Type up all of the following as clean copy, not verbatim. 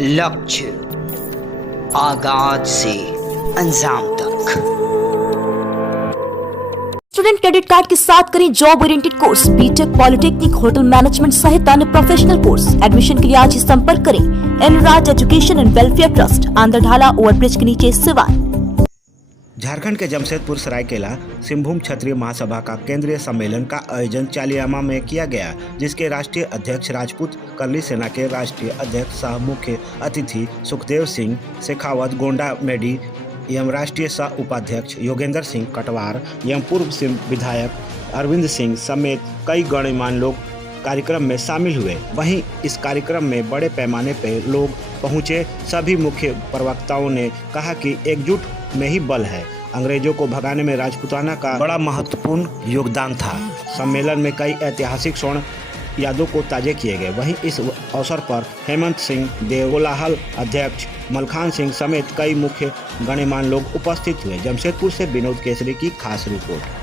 लक्ष्य आगाज से अंजाम तक। स्टूडेंट क्रेडिट कार्ड के साथ करें job oriented course, BTech, polytechnic, hotel management सहित अन्य प्रोफेशनल कोर्स। एडमिशन के लिए आज ही संपर्क करें Anraj education and welfare trust, Andhradhala overbridge के नीचे, सिवान। झारखंड के जमशेदपुर सरायकेला सिंहभूम क्षत्रिय महासभा का केंद्रीय सम्मेलन का आयोजन चालियामा में किया गया, जिसके राष्ट्रीय अध्यक्ष राजपूत करली सेना के राष्ट्रीय अध्यक्ष सह मुख्य अतिथि सुखदेव सिंह शेखावत गोंडा मेडी एवं राष्ट्रीय सह उपाध्यक्ष योगेंद्र सिंह कटवार एवं पूर्व विधायक अरविंद सिंह समेत कई गणमान्य लोग कार्यक्रम में शामिल हुए। वहीं इस कार्यक्रम में बड़े पैमाने पर लोग पहुंचे। सभी मुख्य प्रवक्ताओं ने कहा कि एकजुट में ही बल है। अंग्रेजों को भगाने में राजपूताना का बड़ा महत्वपूर्ण योगदान था। सम्मेलन में कई ऐतिहासिक स्वर्ण यादों को ताजे किए गए। वहीं इस अवसर पर हेमंत सिंह देव, कोलाहल अध्यक्ष मलखान सिंह समेत कई मुख्य गणमान्य लोग उपस्थित हुए। जमशेदपुर से विनोद केसरी की खास रिपोर्ट।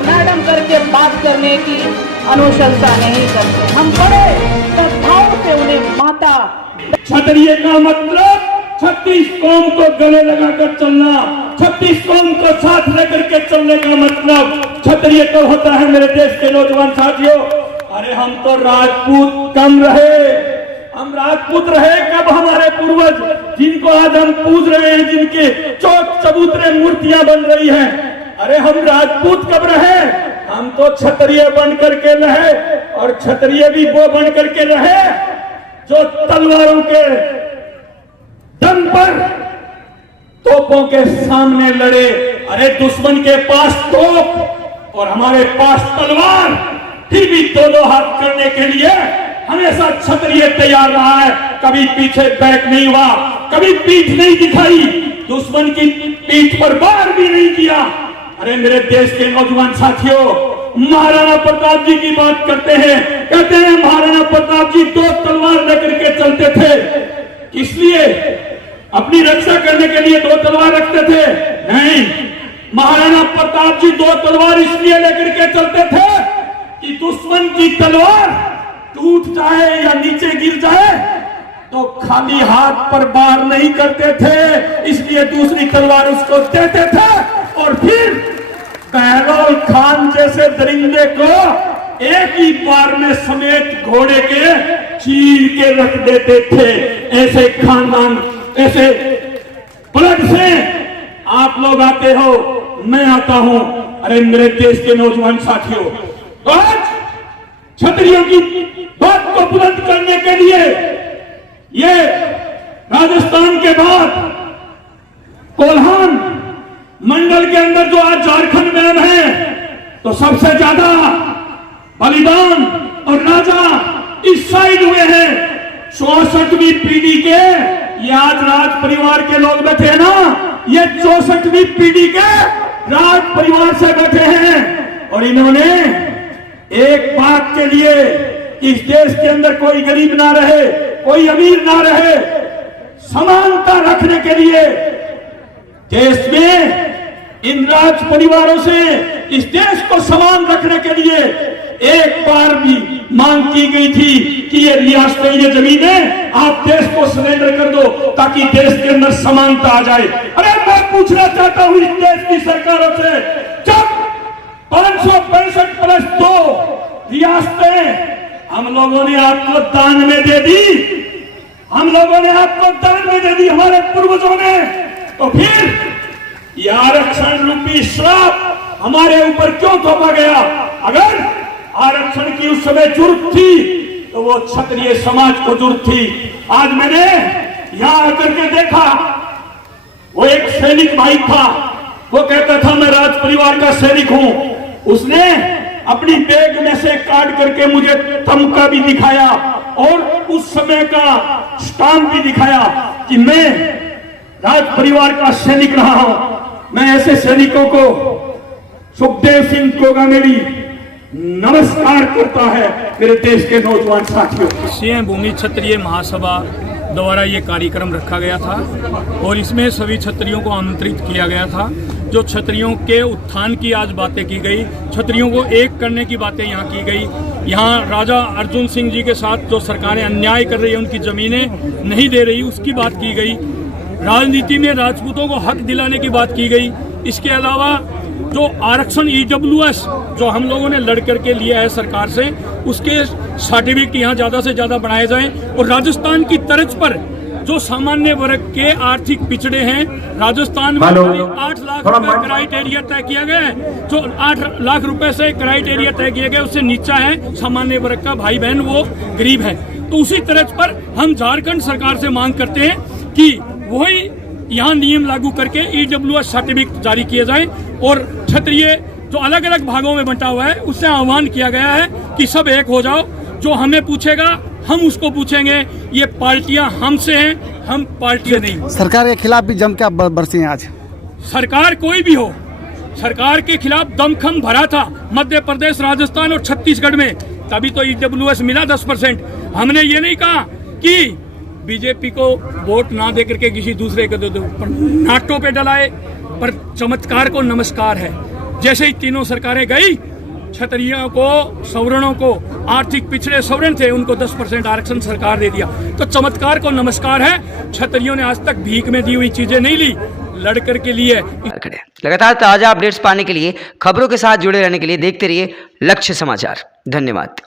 मैडम करके बात करने की अनुशंसा नहीं करते। हम बड़े सद्भाव से उन्हें माता। क्षत्रिय का मतलब 36 कौम को गले लगाकर चलना, 36 कौम को साथ लेकर के चलने का मतलब क्षत्रिय तो होता है। मेरे देश के नौजवान साथियों, अरे हम तो राजपूत कम रहे, हम राजपूत रहे कब? हमारे पूर्वज जिनको आज हम पूज रहे हैं, जिनके चौक चबूतरे मूर्तियां बन रही हैं, अरे हम राजपूत कब रहे? हम तो क्षत्रिय बन करके रहे, और क्षत्रिय भी वो बन करके रहे जो तलवारों के दम पर तोपों के सामने लड़े। अरे दुश्मन के पास तोप और हमारे पास तलवार, फिर भी दो हाथ करने के लिए हमेशा क्षत्रिय तैयार रहा है। कभी पीछे बैक नहीं हुआ, कभी पीठ नहीं दिखाई, दुश्मन की पीठ पर वार भी नहीं किया। अरे मेरे देश के नौजवान साथियों, महाराणा प्रताप जी की बात करते हैं, कहते हैं महाराणा प्रताप जी 2 तलवार लेकर के चलते थे। किस लिए? अपनी रक्षा करने के लिए 2 तलवार रखते थे? नहीं, महाराणा प्रताप जी 2 तलवार इसलिए लेकर के चलते थे कि दुश्मन की तलवार टूट जाए या नीचे गिर जाए तो खाली हाथ पर वार नहीं करते थे, इसलिए दूसरी तलवार उसको देते थे और फिर बहलोल खान जैसे दरिंदे को एक ही बार में समेत घोड़े के चीर के रख देते थे। ऐसे खानदान, ऐसे ब्लड से आप लोग आते हो, मैं आता हूं। अरे मेरे देश के नौजवान साथियों, आज क्षत्रियों की बात को बुलंद करने के लिए ये राजस्थान के बाद कोल्हान मंडल के अंदर जो आज झारखंड में है, तो सबसे ज्यादा बलिदान और राजा इस साइड हुए हैं। 64वीं पीढ़ी के, ये आज राज परिवार के लोग बैठे हैं ना, ये 64वीं पीढ़ी के राज परिवार से बैठे हैं। और इन्होंने एक बात के लिए, इस देश के अंदर कोई गरीब ना रहे, कोई अमीर ना रहे, समानता रखने के लिए देश में इन राज परिवारों से इस देश को समान रखने के लिए एक बार भी मांग की गई थी कि ये रियासतें, ये जमीनें आप देश को सरेंडर कर दो ताकि देश के अंदर समानता आ जाए। अरे मैं पूछना चाहता हूं इस देश की सरकारों से, जब 565 प्लस 2 रियासतें हम लोगों ने आपको दान में दे दी, हम लोगों ने आपको दान में दे दी, हमारे पूर्वजों ने, तो फिर ये आरक्षण रूपी श्राप हमारे ऊपर क्यों थोपा गया? अगर आरक्षण की उस समय जरूरत थी तो वो क्षत्रिय समाज को जरूरत थी। आज मैंने यहां आकर के देखा, वो एक सैनिक भाई था, वो कहता था मैं राज परिवार का सैनिक हूं। उसने अपनी बैग में से काट करके मुझे तमगा भी दिखाया और उस समय का स्टाम्प भी दिखाया कि मैं राज परिवार का सैनिक रहा हूं। मैं ऐसे सैनिकों को, सुखदेव सिंह को मेरी नमस्कार करता है। मेरे देश के नौजवान साथियों, सिंहभूमि क्षत्रिय महासभा द्वारा ये कार्यक्रम रखा गया था और इसमें सभी क्षत्रियों को आमंत्रित किया गया था। जो क्षत्रियों के उत्थान की आज बातें की गई, क्षत्रियों को एक करने की बातें यहाँ की गई। यहाँ राजा अर्जुन सिंह जी के साथ जो सरकारें अन्याय कर रही है, उनकी ज़मीनें नहीं दे रही, उसकी बात की गई। राजनीति में राजपूतों को हक दिलाने की बात की गई। इसके अलावा जो आरक्षण EWS जो हम लोगों ने लड़ करके लिया है सरकार से, उसके सर्टिफिकेट यहाँ ज़्यादा से ज़्यादा बढ़ाए जाएं और राजस्थान की तर्ज पर जो सामान्य वर्ग के आर्थिक पिछड़े हैं, राजस्थान में 8 लाख रुपए क्राइटेरिया तय किया गया है। जो 8 लाख रुपए से क्राइटेरिया तय किया गया, उससे नीचा है सामान्य वर्ग का भाई बहन, वो गरीब है। तो उसी तर्ज पर हम झारखंड सरकार से मांग करते हैं कि वही यहाँ नियम लागू करके EWS सर्टिफिकेट जारी किए जाए और क्षत्रिय जो अलग अलग भागों में बंटा हुआ है, उससे आह्वान किया गया है कि सब एक हो जाओ। जो हमें पूछेगा हम उसको पूछेंगे। ये पार्टियां हमसे हैं, हम पार्टियां नहीं। सरकार के खिलाफ भी जम के आप बरसी हैं आज। सरकार कोई भी हो, सरकार के खिलाफ दमखम भरा था मध्य प्रदेश, राजस्थान और छत्तीसगढ़ में, तभी तो EWS मिला 10%। हमने ये नहीं कहा कि बीजेपी को वोट ना दे करके किसी दूसरे को दे दो, पर नाटों पे डलाए। पर चमत्कार को नमस्कार है। जैसे ही तीनों सरकारें गई, क्षत्रियों को, सवर्णों को, आर्थिक पिछड़े सवर्ण थे, उनको 10% आरक्षण सरकार दे दिया। तो चमत्कार को नमस्कार है। क्षत्रियों ने आज तक भीख में दी हुई चीजें नहीं ली, लड़ करके ली है। लगातार ताजा अपडेट्स पाने के लिए, खबरों के साथ जुड़े रहने के लिए देखते रहिए लक्ष्य समाचार। धन्यवाद।